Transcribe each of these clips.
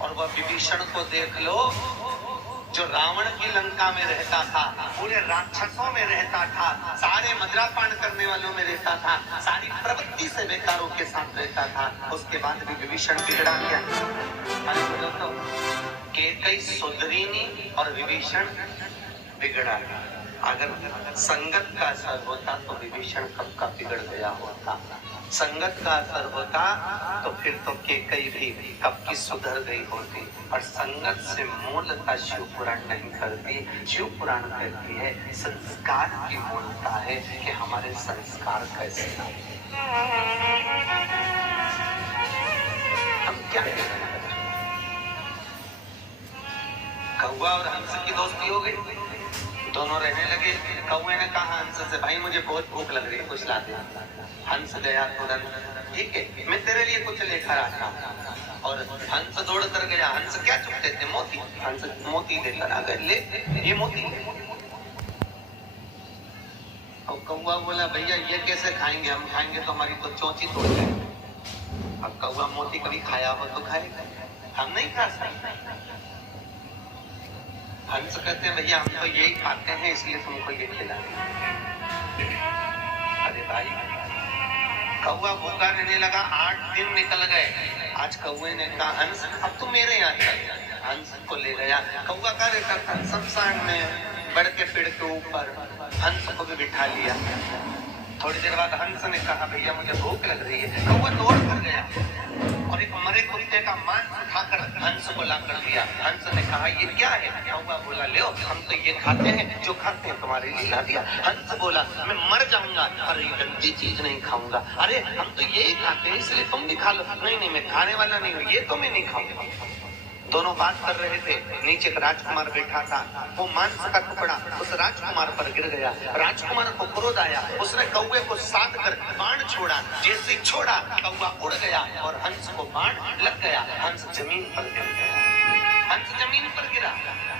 और वह विभीषण को देख लो, जो रावण की लंका में रहता था, पूरे राक्षसों में रहता था, सारे मदिरापान करने वालों में रहता था, सारी प्रवृत्ति से बेकारों के साथ रहता था, उसके बाद भी विभीषण बिगड़ा क्या? अरे बोलो तो, कैकेयी सुधरी नहीं और विभीषण बिगड़ा। अगर संगत का असर होता तो विभीषण कब का बिगड़ गया होता। संगत का असर होता तो फिर तो कैकेयी भी कब की सुधर गई होती। और संगत से मूलता शिव पुराण नहीं करती। शिव पुराण कहती है संस्कार की मूलता है कि हमारे संस्कार कैसे हैं। हम क्या करें? कौवा और हंस की दोस्ती हो गई, दोनों रहने लगे। कौवे ने कहा हंस से, भाई मुझे बहुत भूख लग रही है, कुछ ला दे। हंस गया तुरंत, ठीक है मैं तेरे लिए कुछ लेकर आता हूं। और हंस दौड़ कर गया। हंस क्या चुपते थे? मोती। हंस मोती लेकर आ गए, ले ये मोती। और कौवा बोला भैया ये कैसे खाएंगे, हम खाएंगे तो हमारी तो चोंची तोड़ जाएगी। अब कौवा मोती कभी खाया हो तो खाएगा, हम नहीं खा सकते। हंस कहते हैं भैया हम तो यही खाते हैं इसलिए तुमको ये खिलाते। अरे भाई, कौवा भूखा रहने लगा, 8 दिन निकल गए। आज कौवे ने कहा हंस अब तू मेरे यहाँ चल। हंस को ले गया। कौवा का रहता था शमशान में, बड़ के पेड़ के ऊपर। हंस को भी बिठा लिया। थोड़ी देर बाद हंस ने कहा भैया मुझे भूख लग रही है। कौवा दौड़ कर गया और एक मरे कुत्ते का मांस उठाकर हंस को ला कर दिया। हंस ने कहा ये क्या है? कौवा बोला ले हम तो ये खाते हैं जो खाते हैं, तुम्हारे लिए ला दिया। हंस बोला मैं मर जाऊंगा, अरे ये गंदी चीज नहीं खाऊंगा। अरे हम तो यही खाते हैं इसलिए तुम भी खा लो। नहीं नहीं मैं खाने वाला नहीं हूँ, ये तो मैं नहीं खाऊंगा। दोनों बात कर रहे थे। नीचे एक राजकुमार बैठा था, वो मांस का टुकड़ा उस राजकुमार पर गिर गया। राजकुमार को क्रोध आया, उसने कौवे को साध कर बाण छोड़ा। जैसे ही छोड़ा कौवा उड़ गया और हंस को बाण लग गया। हंस जमीन पर गिर गया। हंस जमीन पर गिरा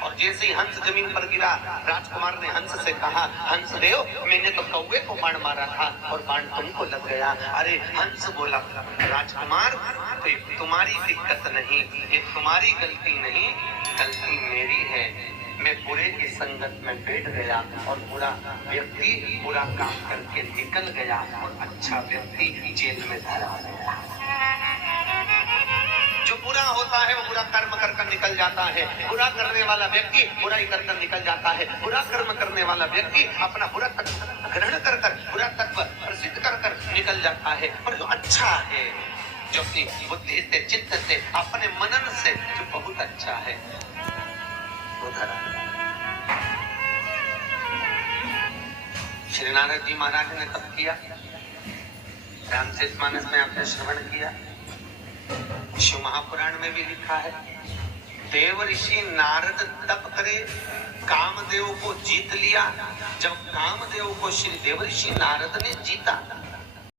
और जैसे ही हंस जमीन पर गिरा, राजकुमार ने हंस से कहा हंस देव मैंने तो कौवे को बाण मारा था और बाण तुमको लग गया। अरे हंस बोला राजकुमार तो तुम्हारी दिक्कत नहीं, ये तुम्हारी गलती नहीं, गलती मेरी है। मैं बुरे की संगत में बैठ गया और बुरा व्यक्ति बुरा काम करके निकल गया और अच्छा व्यक्ति जेल में धरा गया। जो बुरा होता है वो बुरा कर्म कर निकल जाता है। बुरा करने वाला व्यक्ति बुराई कर निकल जाता है। बुरा कर्म करने वाला व्यक्ति अपना बुरा तत्व ग्रहण कर बुरा तत्व प्रसिद्ध कर निकल जाता है। और जो अच्छा है, जो अपनी बुद्धि से चित्त से अपने मनन से जो बहुत अच्छा है वो धरा। श्री नारद जी महाराज ने तप किया, रामचरितमानस में आपने श्रवण किया, शिव महापुराण में भी लिखा है। देव ऋषि नारद तप करे, कामदेव को जीत लिया। जब कामदेव को श्री देव ऋषि नारद ने जीता